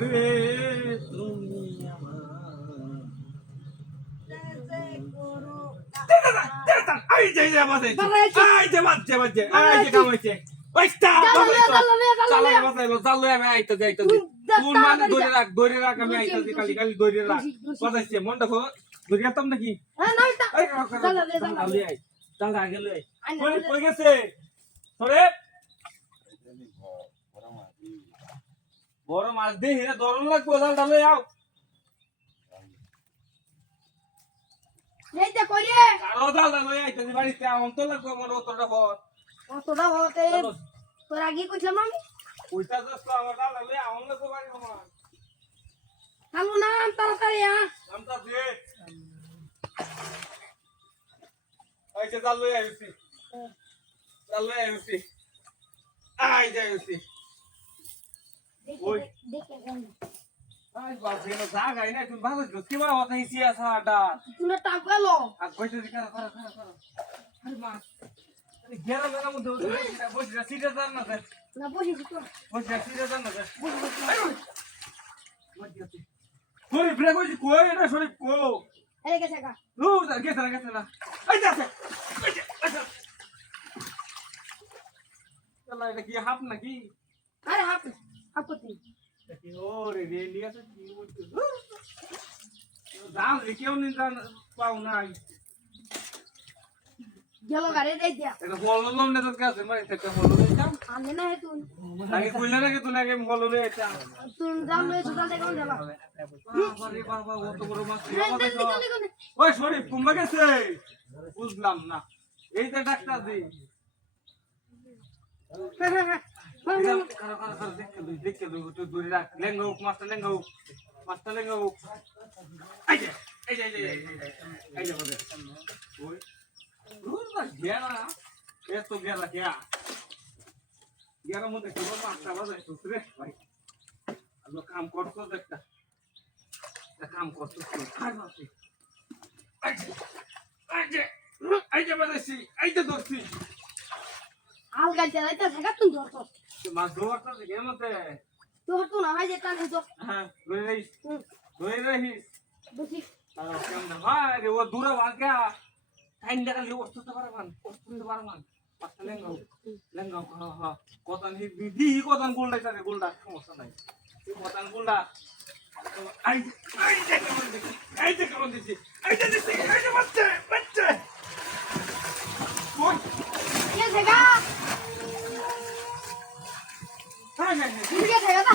রে তুমি আমার এই যে বাজে এই যে বাজে বাজে এই যে কামাইছে ওইটা চালাই বাজাইলো চালাই আমি আইতে যাইতে তুই মানে ধরে রাখ আমি আইতে কালি কালি ধরে রাখ বাজাইছে মনটা খো ধরে গেতাম নাকি এই চালাই আই চাল আগে লই কই গেছে তোরে বড় মাছ দে হিরা দরন লাগবো জাল ডালে আও এই যে কইরে কারো জাল ডালে আইতে বাড়িতে অন্ত লাগবো আমার অতটা পর অতটা হতে তোর আগে কইছিলাম আমি ওইটা দোস্ত আমার জাল ডালে আমন লাগবো বাড়ি আমার হালো না তাড়াতাড়ি আমটা দে এই যে জাল লই আইছি জাল লই আইছি আই যাইছি ওই দেখে গেল আই বাপ রে না জাগাই না তুমি ভালো কি বড় কথা হিসি আছে আডা তুই টাক গেল আর কইতে দি করা আরে মা আরে গেরা মেরা মধ্যে বসে সিটে যান না না বসিস তো বসে সিটে যান না তোরে ব্রেক হইছি কই এটা সরি কো আরে গেছে গা ও গেছে না এই যাচ্ছে চলা এটা কি হাফ নাকি আরে হাপতি কি ওরে রেলি আছে কি বলছিস দাম কেউ নিন পাও নাই গেল গারে দেই দিয়া এটা বললাম না তোর কাছে মানে এটা হলো এটা আনে না হে তুই আগে কইলা না কি তুই আগে হলো রে এটা তুই জাম লই সুদা দেখো গেল আরে বাবা ও তো বড় মাছ ওই সরি কুম্বা গেছে বুঝলাম না এই যে ডাক্তার দি কারো দেখে লই তো দূরে রাখ লেঙ্গা হোক মাছটা লেঙ্গা হোক এই যে বলে ওই রুজ না গেরা এত গেরা গেরা মধ্যে কি মাছটা বাজাই তো রে ভাই আমি কাম করতে দেখতা কাম করতে খাই মাছি এই যে বাজাইছি এই যে ধরছি আলগা চালাইতে থাকা তুই ধরছ মাছ ধরতে দেখে মতে তুই হতো না ভাই যেটা নিতো হ্যাঁ ধরে রহিস বুঝি আর কেমন ভাই রে ও দূরে ভাগা টাইম দেখা লিও করতে পারবান পাঁচটা লেঙ্গা হ্যাঁ কতন দি কতন গোলটা রে গোলটা সমস্যা নাই এই কতন গোলটা এই যে কেমন দিছি এই যে বাচ্চা ওই কে থাকা হ্যাঁ কে থাকা